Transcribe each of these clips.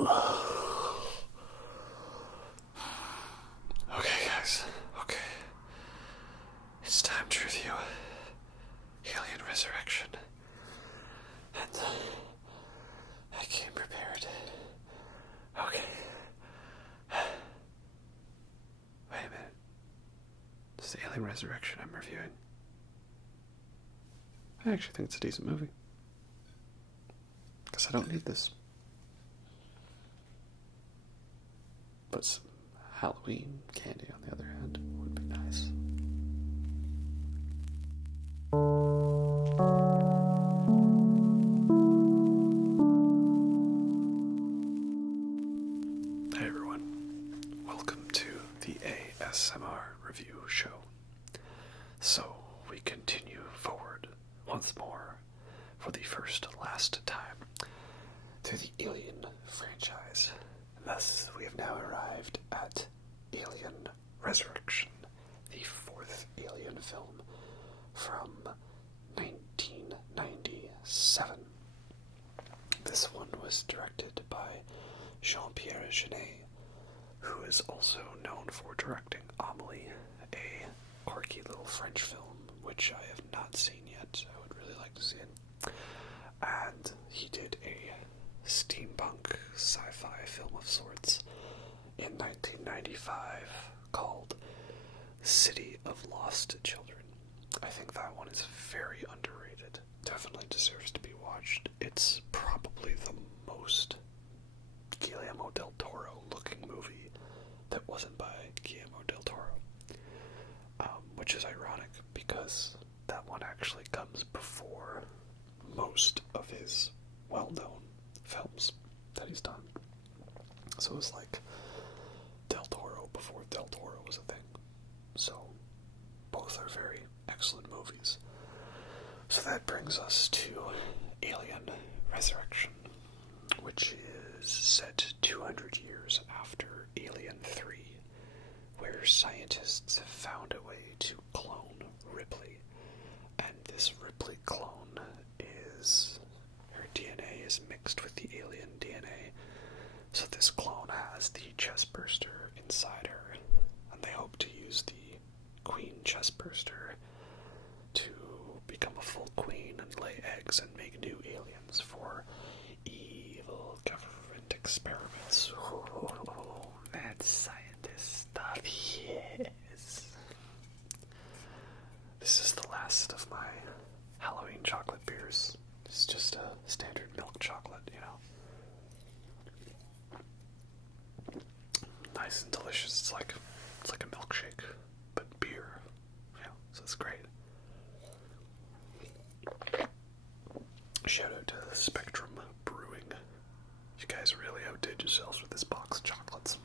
Okay, guys. Okay. It's time to review Alien Resurrection. And I came prepared. Okay. Wait a minute. This is Alien Resurrection I'm reviewing. I actually think it's a decent movie. Because I don't need this. But some Halloween candy, on the other hand, would be nice. Hey everyone, welcome to the ASMR review show. So, we continue forward once more for the first and last time through the Alien franchise. Thus, we have now arrived at Alien Resurrection, the fourth Alien film from 1997. This one was directed by Jean-Pierre Jeunet, who is also known for directing Amélie, a quirky little French film, which I have not seen yet. I would really like to see it. And he did a steampunk sci-fi film of sorts in 1995 called City of Lost Children. I think that one is very underrated. Definitely deserves to be watched. It's probably the most Guillermo del Toro looking movie that wasn't by Guillermo del Toro. Which is ironic because that one actually comes before most of his well-known films that he's done. So it was like Del Toro before Del Toro was a thing. So both are very excellent movies. So that brings us to Alien Resurrection, which is set 200 years after Alien 3, where scientists have found a way to clone Ripley. And this Ripley clone her DNA is mixed with the alien DNA. So this clone has the chestburster inside her, and they hope to use the queen chestburster to become a full queen and lay eggs and make new aliens for evil government experiments. Oh, mad scientist stuff, yes. This is the last of my Halloween chocolate beers. It's just a standard milk chocolate, you know. Nice and delicious. It's like a milkshake, but beer. Yeah, so it's great. Shout out to Spectrum Brewing. You guys really outdid yourselves with this box of chocolates.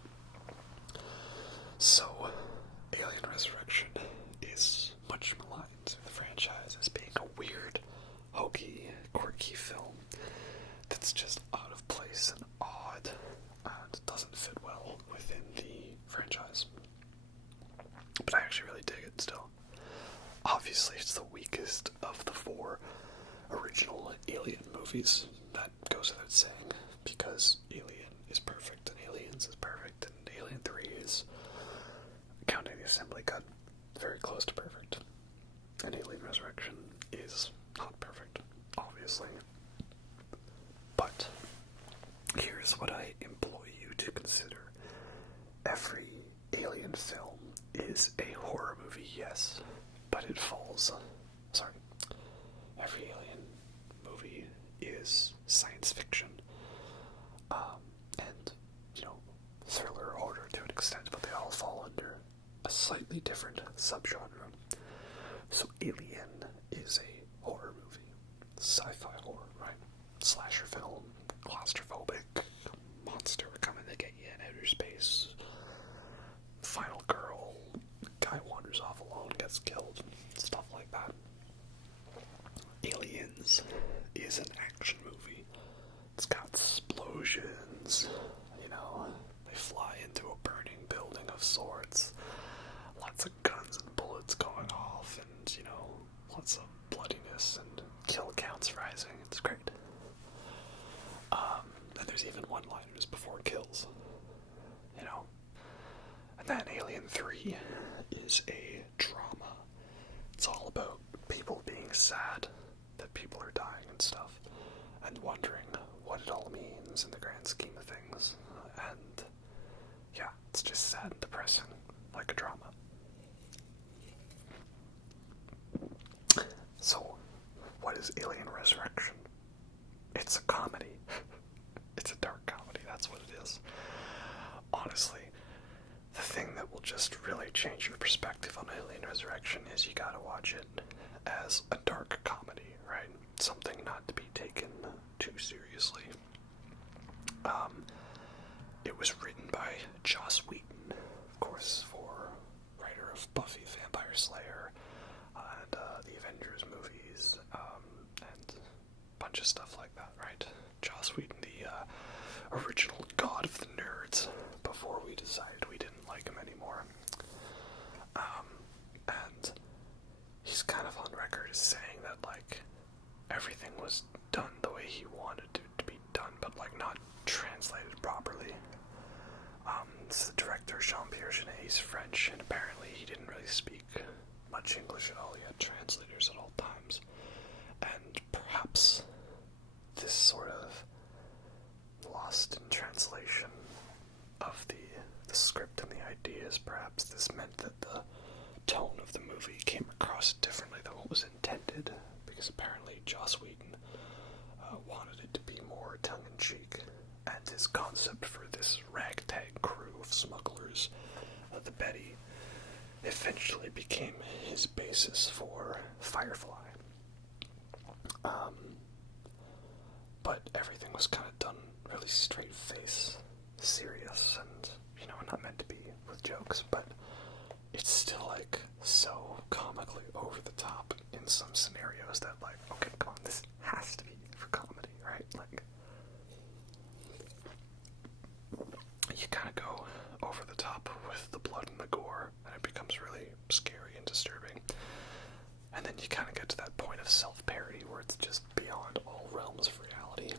So, Alien Resurrection is much maligned through the franchise as being a weird, hokey, quirky film that's just out of place and odd and doesn't fit well within the franchise. But I actually really dig it still. Obviously, it's the weakest of the four original Alien movies. That goes without saying, because Alien is perfect and Aliens is perfect, and Alien 3 is, counting the assembly cut, very close to perfect. And Alien Resurrection is not perfect, obviously. But here's what I implore you to consider. Every Alien film is a horror movie, yes, but it falls... Every Alien movie is science fiction. And, thriller horror to an extent, but they all fall under a slightly different subgenre. So Alien is a horror movie. Sci-fi horror, right? Slasher film, claustrophobic, monster coming to get you in outer space, final girl, guy wanders off alone, gets killed, stuff like that. Aliens is an action movie. It's got explosions, they fly into a burning building of sorts, lots of guns and bullets going off, and, lots of bloodiness and kill counts rising. It's great. And there's even one-liners before it's a drama. It's all about people being sad that people are dying and stuff, and wondering what it all means in the grand scheme of things. And yeah, it's just sad and depressing, like a drama. So, what is Alien Resurrection? It's a comedy. It's a dark comedy, that's what it is. Honestly, the thing that will just really change your perspective on Alien Resurrection is you gotta watch it as a dark comedy, right? Something not to be taken too seriously. It was written by Joss Whedon, of course, writer of Buffy the Vampire Slayer, and the Avengers movies, and a bunch of stuff like that, right? Joss Whedon, the original god of the nerds, before we decided we didn't like him anymore. And he's kind of on record as saying that, like, everything was done the way he wanted it to be done, but, like, not translated properly. It's the director, Jean-Pierre Jeunet. He's French, and apparently he didn't really speak much English at all. He had translators at all times. And perhaps this sort of lost in translation of the script and the ideas, perhaps this meant that the tone of the movie came across differently than what was intended, because apparently Joss Whedon wanted it to be more tongue-in-cheek, and his concept for this ragtag crew of smugglers, the Betty, eventually became his basis for Firefly. But everything was kind of done really straight-face, serious, and, you know, not meant to be with jokes, but it's still, like, so comically over the top in some scenarios that, like, okay, come on, this has to be for comedy, right? Like, you kind of go over the top with the blood and the gore, and it becomes really scary and disturbing. And then you kind of get to that point of self-parody where it's just beyond all realms of reality.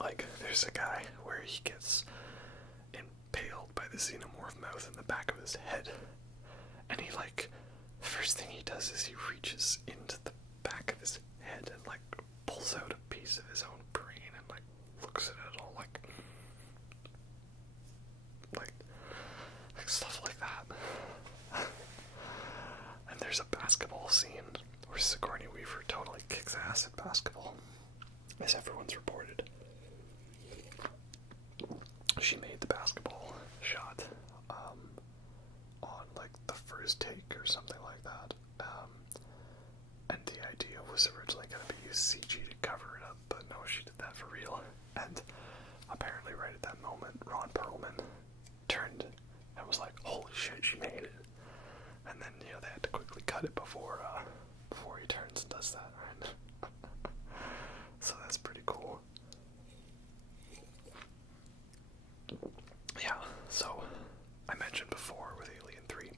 Like, there's a guy where he gets impaled by the xenomorph mouth in the back of his head. And he, like, first thing he does is he reaches into the back of his head and, like, pulls out a piece of his own brain and, like, looks at it all like stuff like that. And there's a basketball scene where Sigourney Weaver totally kicks ass at basketball, as everyone's reported. She made the basketball shot on, like, the first take or something like that. And the idea was originally going to be use CG to cover it up, but no, she did that for real. And apparently right at that moment, Ron Perlman turned and was like, holy shit, she made it. And then, you know, they had to quickly cut it before he turns and does that, right? So that's pretty cool. Yeah, so I mentioned before with Alien 3,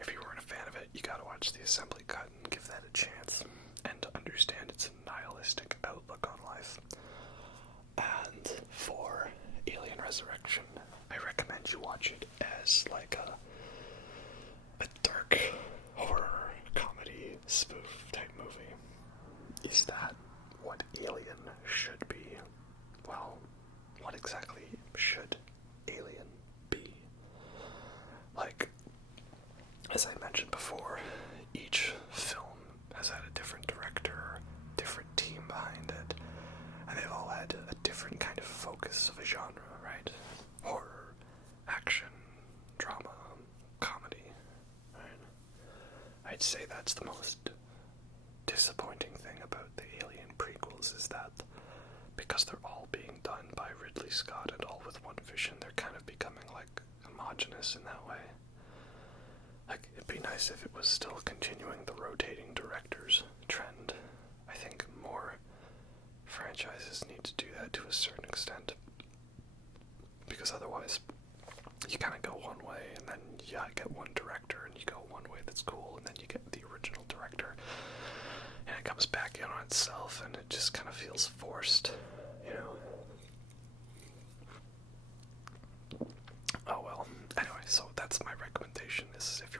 if you weren't a fan of it, you gotta watch the assembly cut and give that a chance, and understand its nihilistic outlook on life. And for Alien Resurrection, I recommend you watch it as, like, a dark horror comedy spoof type movie. Is that what Alien should be? Well, what exactly should Alien be? Like, as I mentioned before, each film has had a different director, different team behind it, and they've all had a different kind of focus of a genre, right? Horror, action, drama, comedy, right? I'd say that's the most disappointing thing about the Alien prequels, is that because they're all being done by Ridley Scott and all with one vision, they're kind of becoming, like, homogenous in that way. Like, it'd be nice if it was still continuing the rotating directors trend. I think more franchises need to do that to a certain extent, because otherwise you kind of go one way and then you get one director and you go one way that's cool, and then you get the original director and it comes back in on itself and it just kind of feels forced, you know? Oh well. Anyway, so that's my recommendation, is if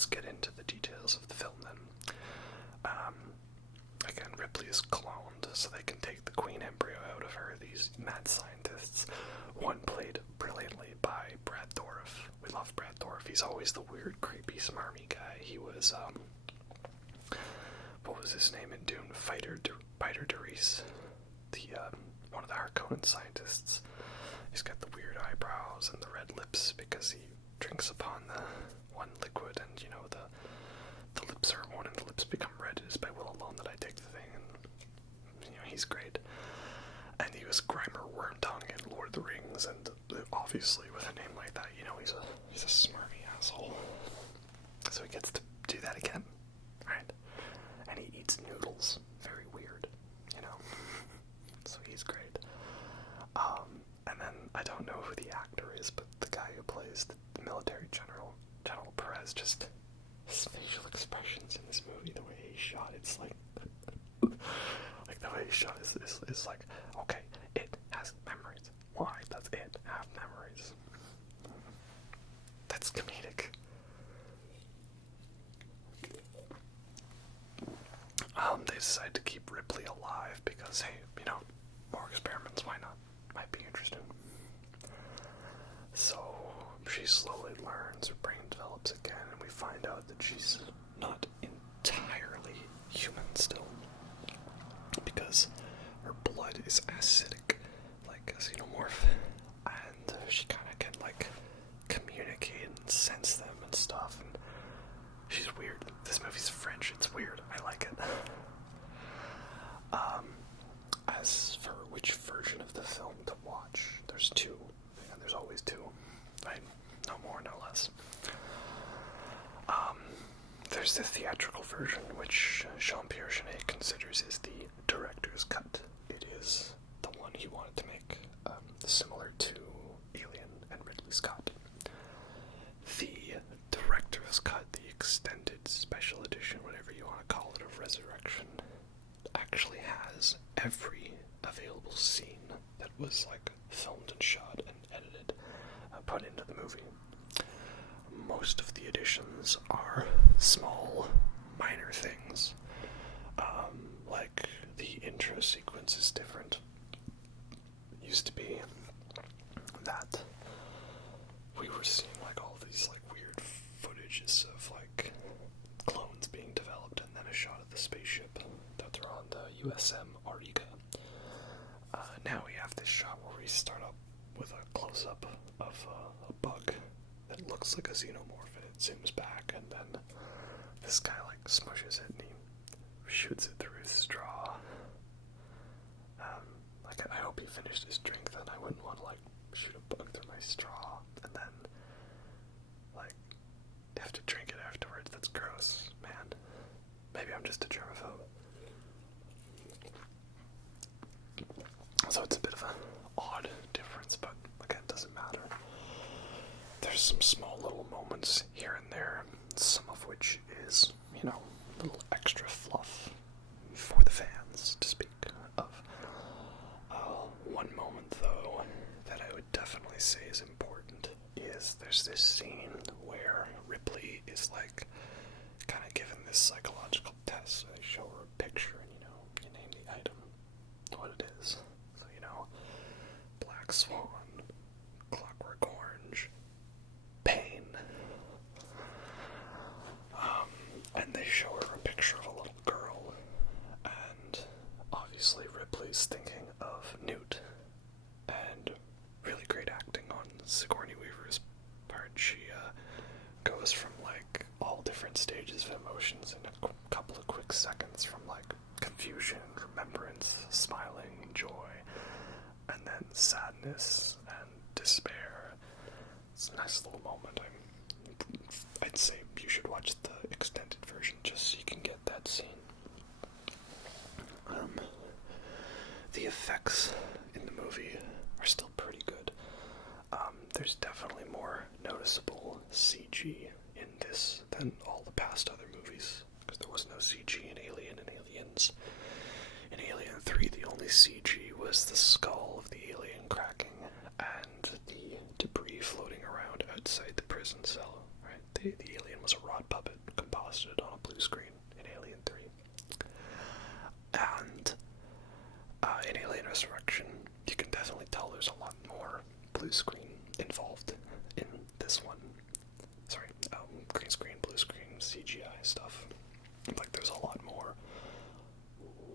let's get into the details of the film then. Again, Ripley is cloned so they can take the queen embryo out of her, these mad scientists. One played brilliantly by Brad Dourif. We love Brad Dourif. He's always the weird, creepy, smarmy guy. He was, what was his name in Dune? Fighter Derice, one of the Harkonnen scientists. He's got the weird eyebrows and the red lips because he drinks upon the one liquid, and the lips are one and the lips become red. It is by will alone that I take the thing, and he's great. And he was Grimer Wormtongue in Lord of the Rings, and obviously with a name like that, he's a smarmy asshole. So he gets to do that again, right? And he eats noodles. Very weird, So he's great. And then I don't know who the actor is, but the guy who plays the military general, General Perez, just his facial expressions in this movie, the way he's shot, it's like the way he's shot is like, okay, it has memories. Why does it have memories? That's comedic. They decide to keep Ripley alive because, hey, more experiments, why not? Might be interesting. So, she slowly learns, her brain develops again, and we find out that she's not entirely human still. Because her blood is acidic, like a xenomorph, and she kind of can, communicate and sense them and stuff, and she's weird. This movie's French, it's weird, I like it. As for which version of the film to watch, there's two. Yeah, there's always two. Right? No more, no less. There's the theatrical version, which Jean-Pierre Jeunet considers is the director's cut. It is the one he wanted to make similar to Alien and Ridley Scott. The director's cut, the extended special edition, whatever you want to call it, of Resurrection, actually has every available scene that was filmed and shot and edited put into the movie. Most of the additions are small, minor things. Like the intro sequence is different. It used to be that we were seeing all these weird footages of clones being developed, and then a shot of the spaceship that they're on the USM Auriga. Now we have this shot where we start up with a close-up of a bug that looks like a xenomorph, and it zooms back, and then this guy smushes it and he shoots it through his straw. I hope he finished his drink, then I wouldn't want to shoot a bug through my straw and then have to drink it afterwards. That's gross, man. Maybe I'm just a germaphobe. So it's a bit of an odd difference, but again, it doesn't matter. There's some small little moments here and there, some of which is, a little extra fluff for the fans to speak of. One moment, though, that I would definitely say is important is there's this scene where Ripley is kind of given this psychological test. So they show her a picture and you name the item, what it is. So Black Swan, Clockwork Orange, Pain. And they show her a picture of a little girl, and obviously Ripley's thinking of Newt, and really great acting on Sigourney Weaver's part. She goes from all different stages of emotions in a couple of quick seconds, from confusion, remembrance, smiling, joy, and then sadness and despair. It's a nice little moment. I'd say you should watch the extended version just so you can get that scene. The effects in the movie are still pretty good. There's definitely more noticeable CG in this than all the past other movies, because there was no CG in Alien and Aliens. In Alien 3, the only CG was the skull of the alien cracking and the debris floating around outside the prison cell. Right? The alien was a rod puppet. blue screen involved in this one. Sorry, green screen, blue screen, CGI stuff. Like, there's a lot more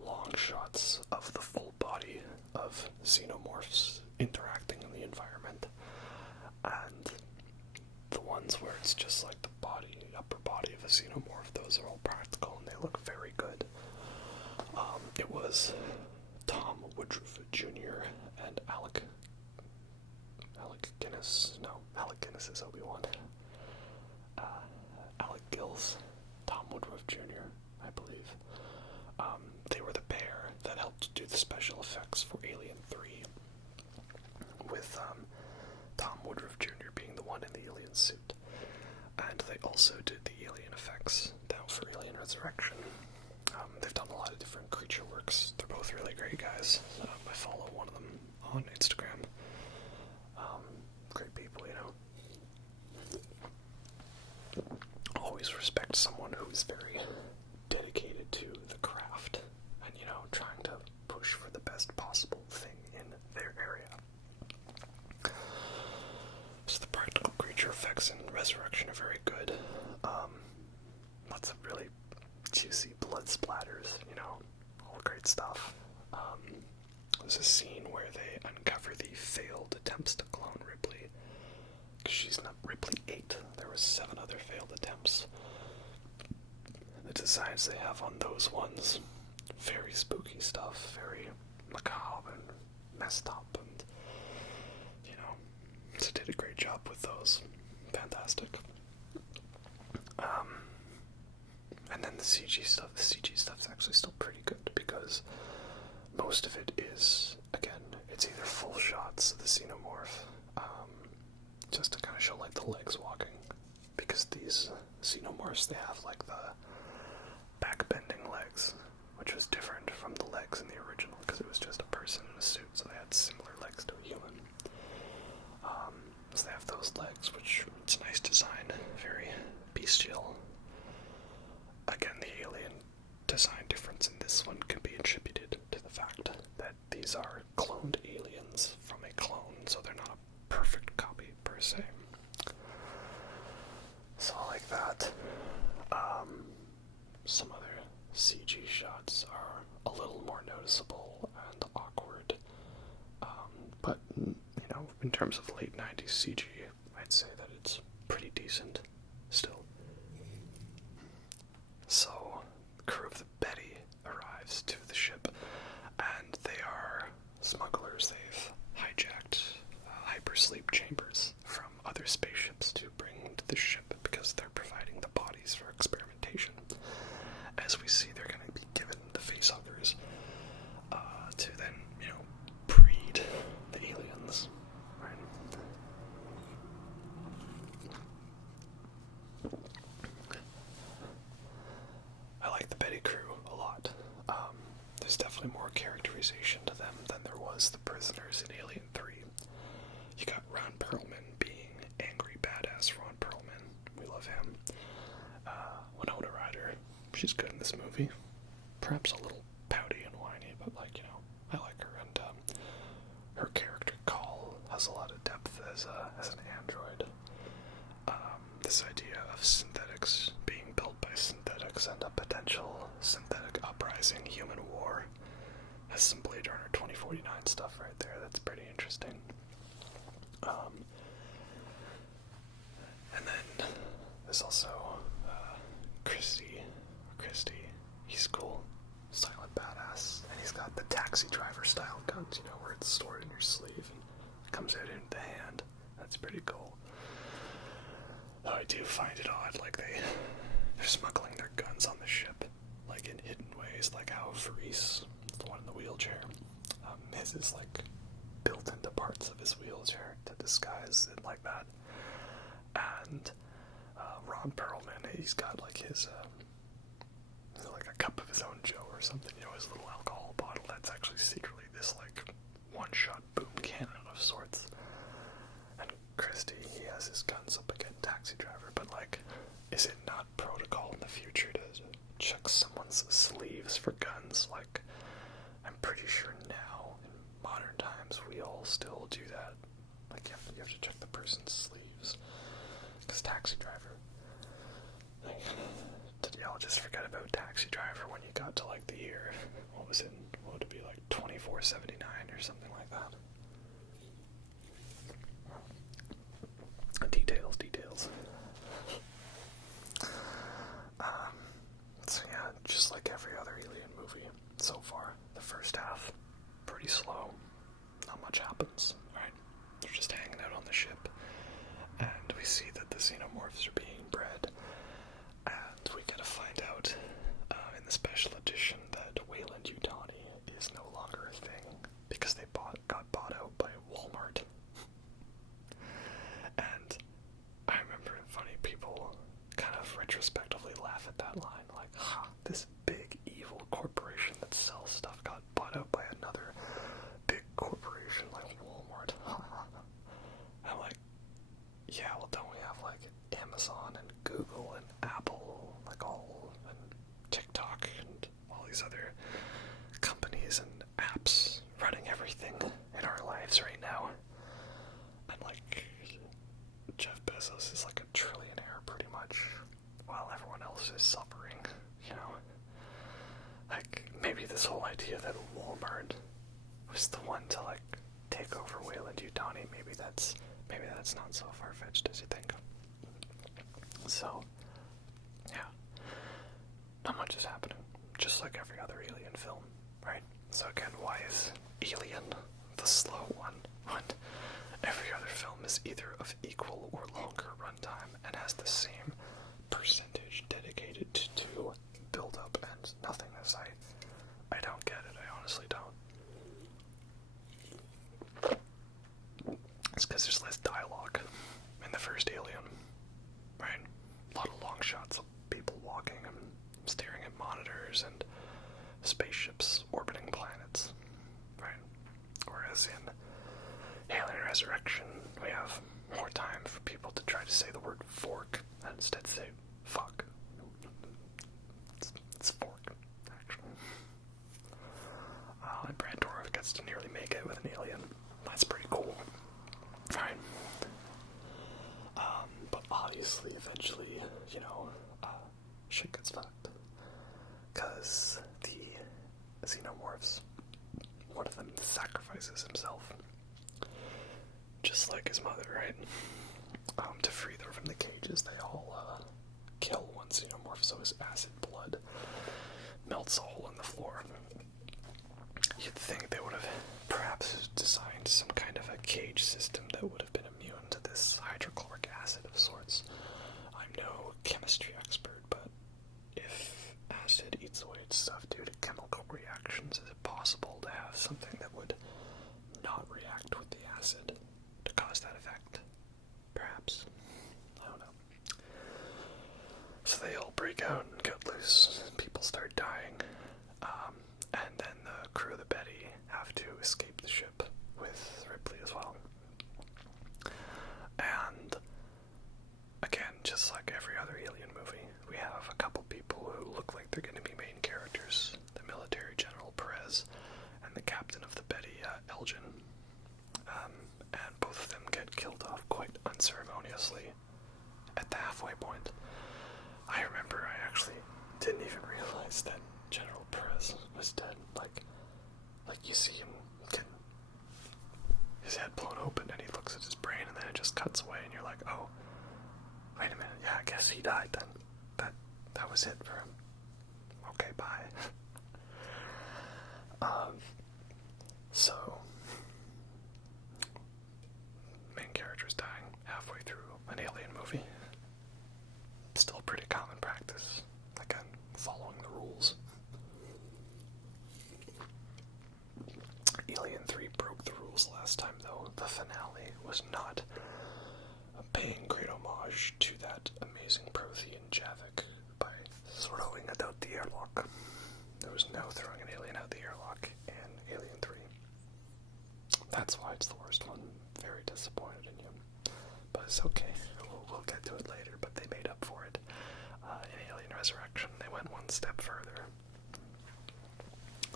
long shots of the full body of xenomorphs interacting in the environment, and the ones where it's just like the upper body of a xenomorph, those are all practical and they look very good. It was Tom Woodruff Jr. and Alec Guinness is Obi-Wan. Alec Gills, Tom Woodruff Jr., I believe. They were the pair that helped do the special effects for Alien 3, with Tom Woodruff Jr. being the one in the alien suit. And they also did the alien effects down for Alien Resurrection. They've done a lot of different creature works. They're both really great guys. I follow one of them on Instagram. Great people, you know. Always respect someone who is very dedicated to the craft and, you know, trying to push for the best possible thing in their area. So the practical creature effects in Resurrection are very good. Lots of really juicy blood splatters, you know, all great stuff. There's a scene where they uncover the failed attempts to clone Ripley. She's not Ripley 8. There were 7 other failed attempts. The designs they have on those ones, very spooky stuff, very macabre and messed up, and, you know, so did a great job with those. Fantastic. And then the CG stuff's actually still pretty good, because most of it is, again, it's either full shots of the xenomorph, just to kind of show like the legs walking, because these xenomorphs, they have like the back-bending legs, which was different from the legs in the original, because it was just a person in a suit, so they had similar legs to a human. So they have those legs, which it's a nice design, very bestial. Again, the alien design difference in this one can be attributed to the fact that these are cloned aliens from a clone, so they're not a perfect copy per se. So I like that. Some other CG shots are a little more noticeable and awkward, but, you know, in terms of late 90s CG, I'd say that it's pretty decent still. So, the crew of the Betty arrives to the ship, and they are smugglers. They've hijacked hypersleep chambers from other spaceships to bring to the ship, because they're providing the bodies for experimentation. As we see, they're going to be given the facehuggers to then, you know, breed the aliens. Right? I like the Betty crew a lot. There's definitely more characterization to them than there was the prisoners in Alien 3. You got Ron Perlman being angry, badass Ron Perlman. We love him. Winona Ryder, she's good in this movie. Perhaps a little pouty and whiny, but, like, you know, I like her. And her character, Call, has a lot of depth as an android. This idea of synthetics being built by synthetics and a potential synthetic uprising, human war, has some Blade Runner 2049 stuff right there. That's pretty interesting. And then there's also Christy. He's cool, silent badass, and he's got the Taxi Driver style guns, you know, where it's stored in your sleeve and comes out in the hand. That's pretty cool. Though I do find it odd, like they're smuggling their guns on the ship, like in hidden ways, like how Faris, the one in the wheelchair, his is like built into parts of his wheelchair to disguise it like that. And Ron Perlman, he's got like his like a cup of his own Joe or something, you know, his little alcohol bottle that's actually secretly this like one-shot boom cannon of sorts. And Christy, he has his guns up against Taxi Driver, but like, is it not protocol in the future to check someone's sleeves for guns? Like, I'm pretty sure now, in modern times, we all still do that. Like, you have to just forget about Taxi Driver when you got to like the year, what was it? What would it be, like 2479 or something like that? Details. So yeah, just like every other Alien movie so far, the first half, pretty slow, not much happens, right? They're just hanging out on the ship, and we see that the xenomorphs are being bred, and we get to find out in the special edition that Weyland-Yutani is no longer a thing, because they got bought out by Walmart. And I remember funny people kind of retrospectively laugh at that line, like, ha, this big evil corporation that sells stuff got bought out by another big corporation like Walmart. I'm like, yeah, well, don't we have like Amazon and Google and Apple, like all, and TikTok and all these other companies and apps running everything in our lives right now? And like, Jeff Bezos is like a trillionaire pretty much, while everyone else is suffering, you know? Like, maybe this whole idea that Walmart was the one to like take over Weyland-Yutani, maybe that's not so far-fetched as you think. So, yeah, not much is happening, just like every other Alien film, right? So again, why is Alien the slow one when every other film is either of equal or longer runtime and has the same percentage dedicated to build-up and nothingness? I don't get it. I honestly don't. It's because there's less dialogue in the first Alien, right? A lot of long shots of people walking and staring at monitors and spaceships orbiting planets, right? Whereas in Alien Resurrection, we have more time for people to try to say the word fork and instead say fuck. It's fork, actually. And Brandorf gets to nearly make it with an alien. That's pretty cool. Right. But obviously, eventually, you know, shit gets fucked. Because the xenomorphs, one of them sacrifices himself. Just like his mother, right? To free them from the cages, they all kill one xenomorph, so his acid blood melts a hole in the floor. You'd think they would have perhaps designed some kind of a cage system that would have been immune to this hydrochloric acid of sorts. I'm no chemistry expert, but if acid eats away at stuff due to chemical reactions, is it possible to have something that would not react with the acid to cause that effect? Perhaps. I don't know. So they all break out and get loose, and people start dying. And then the crew of the Betty have to escape the ship with Ripley as well. And again, just like every other Alien movie, we have a couple people who look like they're going to be main characters. The military general Perez and the captain of the Betty, Elgin. And both of them get killed off quite unceremoniously at the halfway point. I remember I actually didn't even realize that General Perez was dead. Like you see him get his head blown open and he looks at his brain and then it just cuts away and you're like, oh, wait a minute, yeah, I guess he died then. That was it for him. Okay, bye. So main character's dying halfway through an Alien movie. Still pretty common practice. Again, following the rules. Alien 3 broke the rules last time, though. The finale was not paying great homage to that amazing Prothean Javik by throwing it out the airlock. There was no throwing an alien out the airlock in Alien 3. That's why it's the worst one. Very disappointed in you. But it's okay. We'll get to it later, but they made up for it. In Alien Resurrection, they went one step further.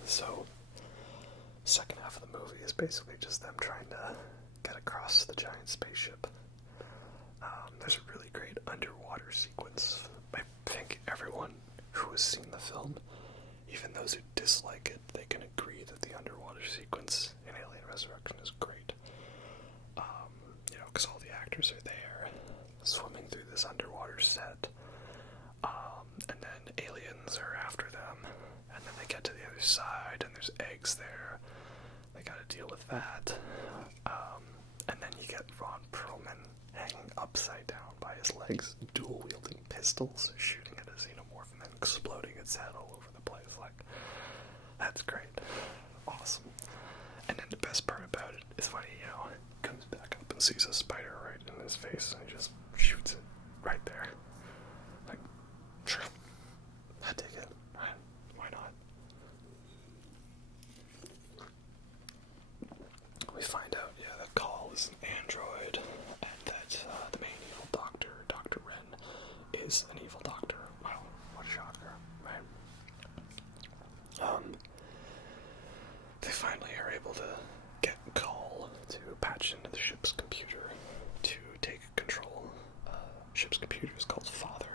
So, second half of the movie is basically just them trying to get across the giant spaceship. There's a really great underwater sequence. I think everyone who has seen the film, even those who dislike it, they can agree that the underwater sequence in Alien Resurrection is great. Because all the actors are there, swimming through this underwater set, and then aliens are after them, and then they get to the other side, and there's eggs there. They gotta deal with that. And then you get Ron Perlman hanging upside down by his legs, dual-wielding pistols, shooting at a xenomorph, and then exploding its head all over the place. Like, that's great. Awesome. And then the best part about it is when he, comes back up and sees a spider right in his face, and he just shoots it right there. Like, sure. I dig it. Right? Why not? We find out, that Call is an android, and that the main evil doctor, Dr. Wren, is an evil doctor. Wow, what a shocker, right? They finally are able to get Call to patch into the ship's computer to take control. Ship's computer is called Father,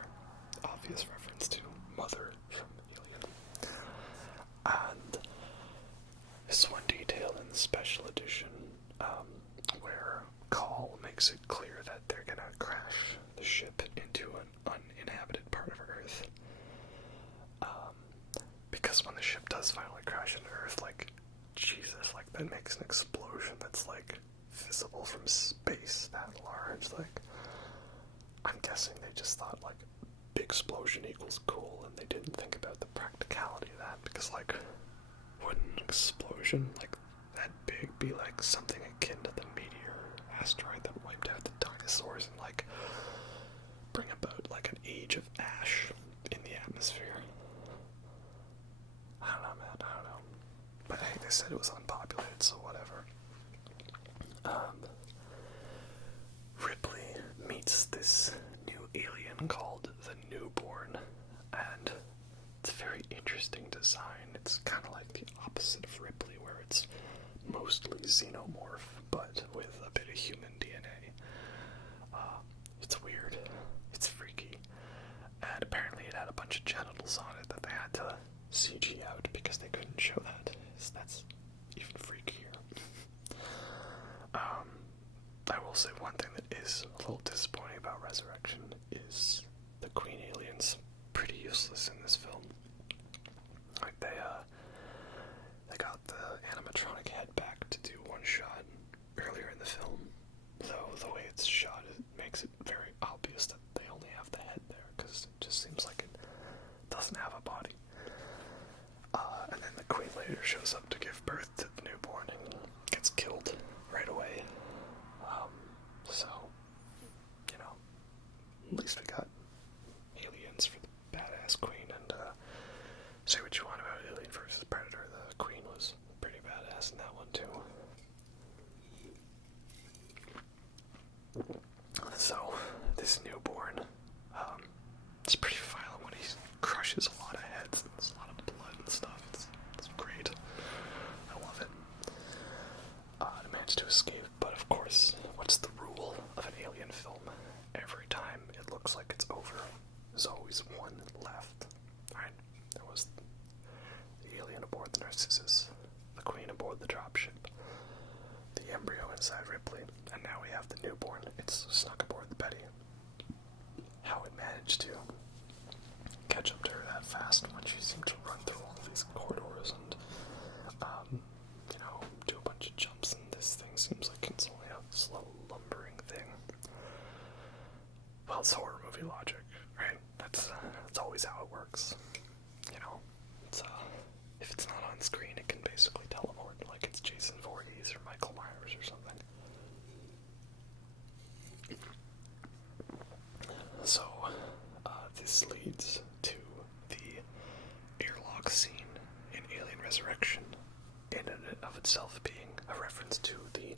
obvious reference to Mother from Alien. And this one detail in the special edition, where Call makes it clear that they're gonna crash the ship into an uninhabited part of Earth. Because when the ship does finally crash into Earth, like, Jesus, like, that makes an explosion that's, like, visible from space that large. Like, I'm guessing they just thought, like, big explosion equals cool, and they didn't think about the practicality of that, because, like, wouldn't an explosion, like, that big be, like, something akin to the meteor asteroid that wiped out the dinosaurs and, like, bring about, like, an age of ash in the atmosphere? I don't know, man, I don't know. But hey, they said it was unpopulated, so whatever. Ripley meets this new alien called the Newborn, and it's a very interesting design. It's kind of like the opposite of Ripley, where it's mostly xenomorph, but with a bit of human DNA. It's weird. It's freaky. And apparently it had a bunch of genitals on it that they had to CG out because they couldn't show that. So that's even freakier. I will say one thing that is a little disappointing about Resurrection is the Queen alien's pretty useless in this film. Like, they got the animatronic head back to do one shot earlier in the film, though the way it's shot, it makes it very obvious that they only have the head there, because it just seems like it doesn't have a body. And then the Queen later shows up to give birth to the newborn and gets killed right away. So, at least we got aliens for the badass Queen, and say what you want about Alien vs. Predator, the Queen was pretty badass in that one too. So, this newborn, it's pretty violent when he crushes a lot of heads and there's a lot of blood and stuff. It's great. I love it. It managed to escape, but of course, what's the rule of an alien film? Every time it looks like it's over, there's always one left. Right? There was the alien aboard the Narcissus, the Queen aboard the dropship, the embryo inside Ripley, and now we have the newborn. It's snuck aboard the Betty. How it managed to catch up to her that fast when she seemed to run through all these corridors and, do a bunch of jumps, and this thing seems like it's only a slow lumbering thing. Well, it's horror movie logic, right? That's always how it works. It's, if it's not on screen, it can basically teleport, like it's Jason Voorhees or Michael Myers or something. So, this leads to the airlock scene in Alien Resurrection, in and of itself being a reference to the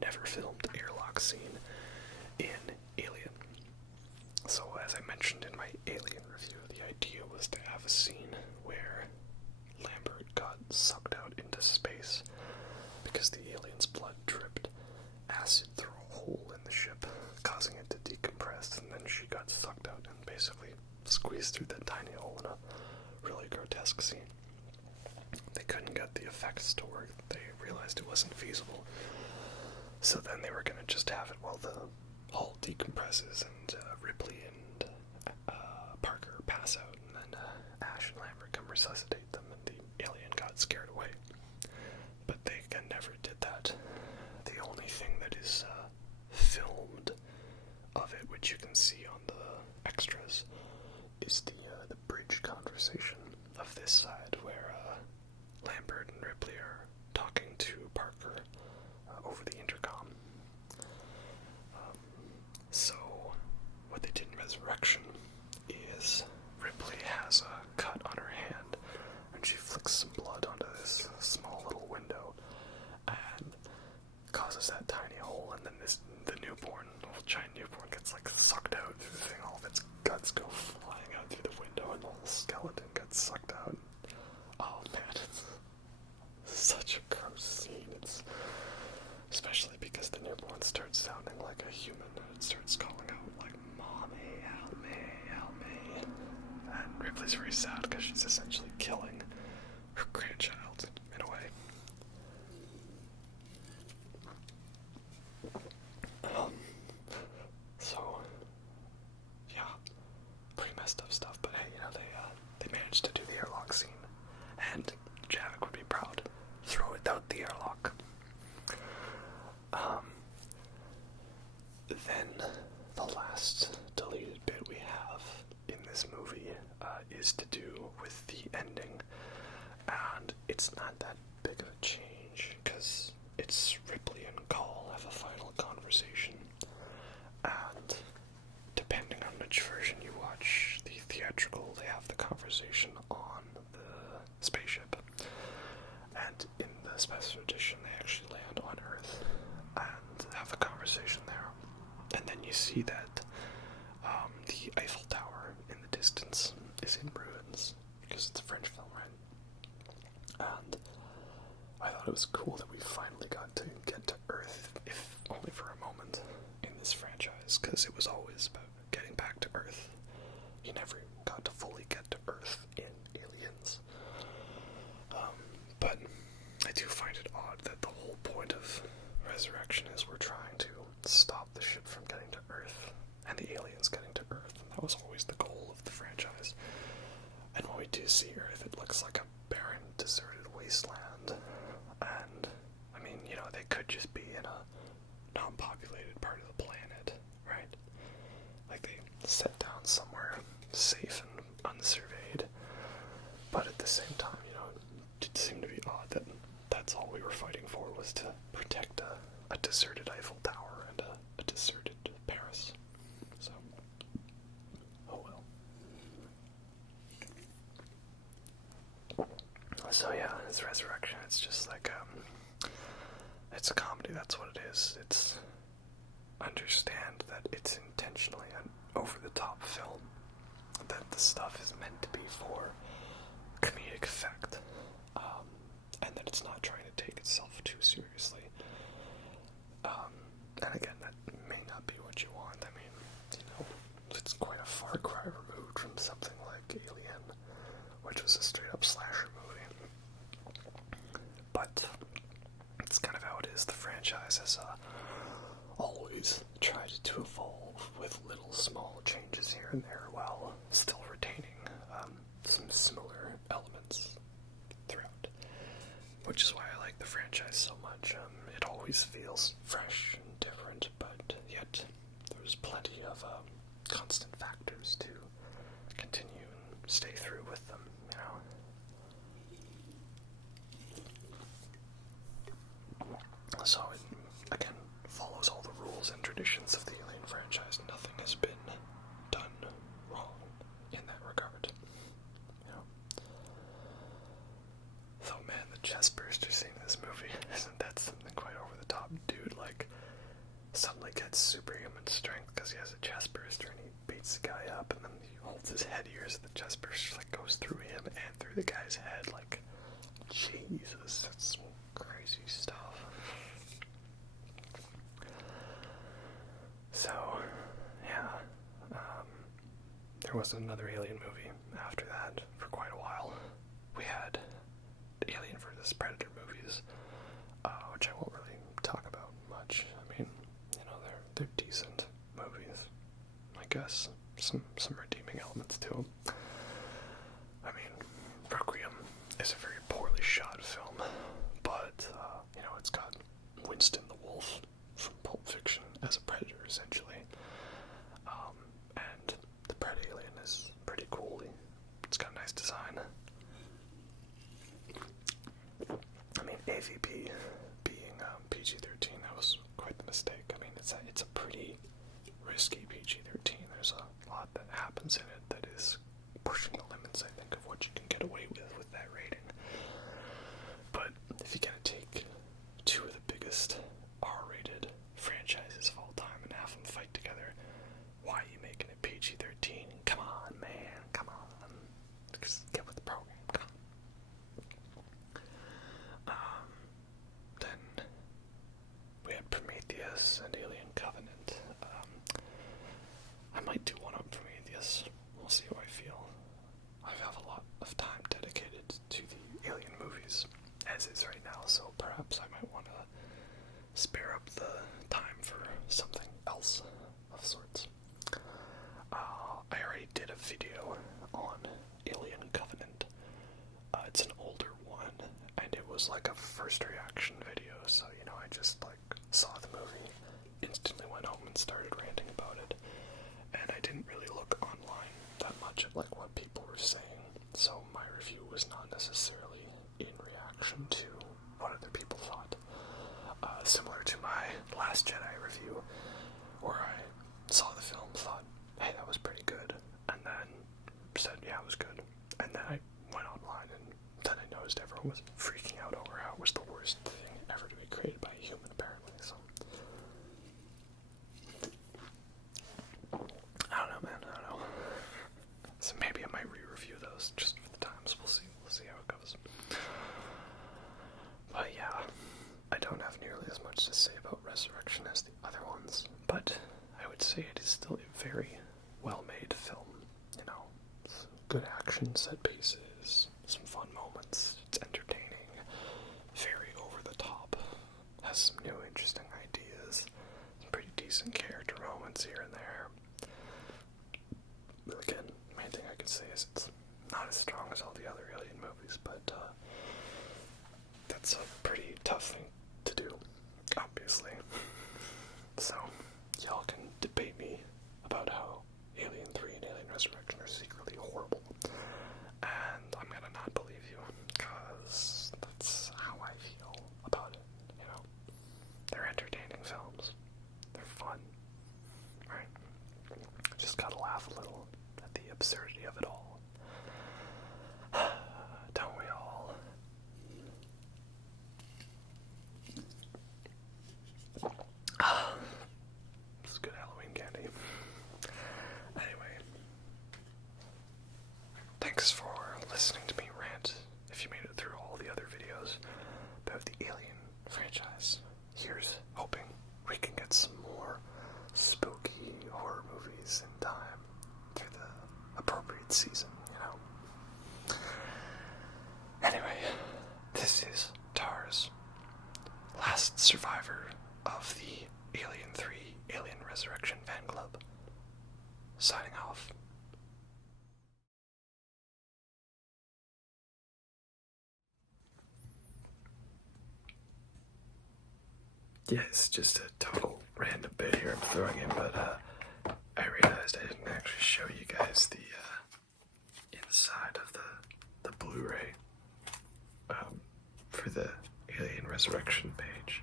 never-filmed airlock scene in Alien. So, as I mentioned in my Alien review, the idea was to have a scene where Lambert got sucked out into space because the alien's blood dripped acid through a hole in the ship, causing it to decompress, and then she got sucked out and basically squeezed through that tiny hole in a burlesque scene. They couldn't get the effects to work. They realized it wasn't feasible. So then they were going to just have it while the hull decompresses and Ripley and Parker pass out, and then Ash and Lambert come resuscitate them, and the alien got scared away. But they never did that. The only thing that is filmed of it, which you can see on the extras, is the bridge conversation of this side, where Lambert and Ripley are talking to Parker over the intercom. So, what they did in Resurrection is Ripley has a cut on her hand, and she flicks some blood onto this small little window, and causes that tiny hole, and then the little giant newborn gets sucked out through the thing. All of its guts go flying out through the window, and the whole skeleton gets sucked out. Oh man, it's such a gross scene. It's especially because the newborn starts sounding like a human, and it starts calling out like, "Mommy, help me, help me." And Ripley's very sad because she's essentially killing her grandchild in a way. So yeah, pretty messed up stuff. But hey, they managed to do the airlock scene, and Javik would be proud. Throw it out the airlock. Then the last deleted bit we have in this movie is to do with the ending, and it's not that big of a change because it's Ripley and Call have a final conversation, and depending on which version you watch, the theatrical, they have the conversation on the spaceship, and in the special edition they actually land on Earth and have a conversation there. And then you see that the Eiffel Tower in the distance is in ruins, because it's a French film, right? And I thought it was cool that we finally got to get to Earth, if only for a moment, in this franchise, because it was always about getting back to Earth. You never got to fully get to Earth in Aliens. But I do find it odd that the whole point of Resurrection is we're trying to stop the ship from getting to Earth, and the aliens getting to Earth, and that was always the goal of the franchise. And when we do see Earth, it looks like a barren, deserted wasteland, and, I mean, they could just be in a non-populated part of the planet, right? Like, they set down somewhere safe and unsurveyed, but at the same time, it did seem to be odd that that's all we were fighting for, was to protect a deserted Eiffel Tower and a deserted Paris. So, oh well. So yeah, it's Resurrection. It's just like, it's a comedy, that's what it is. It's, understand that it's intentionally an over-the-top film, that the stuff is meant to be for comedic effect, and that it's not trying to take itself too seriously. And again, that may not be what you want. I mean, it's quite a far cry removed from something like Alien, which was a straight-up slasher movie. But it's kind of how it is. The franchise has always tried to evolve with little small changes here and there while still retaining some similar elements throughout, which is why I like the franchise so much. It always feels fresh and different, but yet there's plenty of constant factors to continue and stay through with them, So it, again, follows all the rules and traditions of the Alien franchise. Nothing has been done wrong in that regard, So man, the chest burster scene in this movie, isn't that something quite over the top? Dude, suddenly gets superhuman strength because he has a chest burster and he beats the guy up, and then he holds his head ears and the chest burster goes through him and through the guy's head. Jesus, that's some crazy stuff. So, yeah, there was another Alien movie after that for quite a while, latest Predator movies, which I won't really talk about much. I mean, they're decent movies, I guess. Some redeeming elements to them. I mean, Requiem is a very poorly shot film, but it's got Winston the Wolf from Pulp Fiction as a predator, essentially. And the Pred alien is pretty cool. It's got a nice design. I mean, AVP being PG-13, that was quite the mistake. I mean, it's a pretty risky PG-13. There's a lot that happens in it that is pushing the limits, I think, of what you can get away with that rating. But if you're gonna take two of the biggest R-rated franchises of all time and have them fight together, why are you making it PG-13? Come on, man, come on. Just get with the program. Come on. Then we had Prometheus and Alien Covenant. I might do one on Prometheus. We'll see how I feel. I have a lot of time dedicated to the Alien movies, as is right now, so perhaps I might want to spare up the time for something else of sorts. I already did a video on Alien Covenant. It's an older one, and it was like a first reaction video, so, I just, saw the movie, instantly went home and started ranting about it, and I didn't really look online that much at, what people were saying, so my review was not necessarily in reaction to what other people thought. Similar to my Last Jedi review, where I saw the film, thought, hey, that was pretty good, and then said, yeah, it was good, and then I went online, and then I noticed everyone was freaking out over how it was the worst thing ever to be created by a human, apparently, so I don't know, man, I don't know. So maybe I might re-review those just for the times. We'll see how it goes. But yeah, I don't have nearly as much to say about Resurrection as the other ones, but I would say it is still a very well-made film. It's good action set pieces, some fun moments, it's entertaining, very over the top, has some new interesting ideas, some pretty decent character moments here and there. Again, the main thing I can say is it's not as strong as all the other Alien movies, but that's a pretty tough thing to do, obviously. So, y'all can debate me about how Alien 3 and Alien Resurrection are secretly horrible, and I'm gonna not believe you, because that's how I feel about it, They're entertaining films. They're fun, right? Just gotta laugh a little at the absurdity of it all. Don't we all? This is good Halloween candy. Anyway, thanks for listening to me rant, if you made it through all the other videos about the Alien franchise. Here's hoping we can get some more spooky horror movies in time for the appropriate season, Anyway, this is Tars, last survivor of the Alien 3 Alien Resurrection fan club, signing off. Yeah, it's just a total random bit here I'm throwing in, but I realized I didn't actually show you guys the inside of the Blu-ray for the Alien Resurrection page.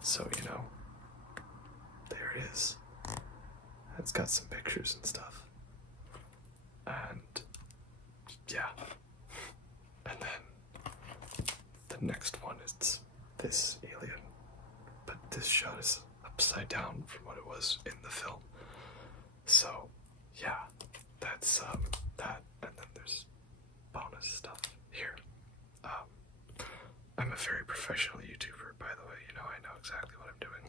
So, there it is. It's got some pictures and stuff. And, yeah. And then the next one is this alien. But this shot is upside down from what it was in the film. So, yeah, that's that, and then there's bonus stuff here. I'm a very professional YouTuber, by the way. I know exactly what I'm doing.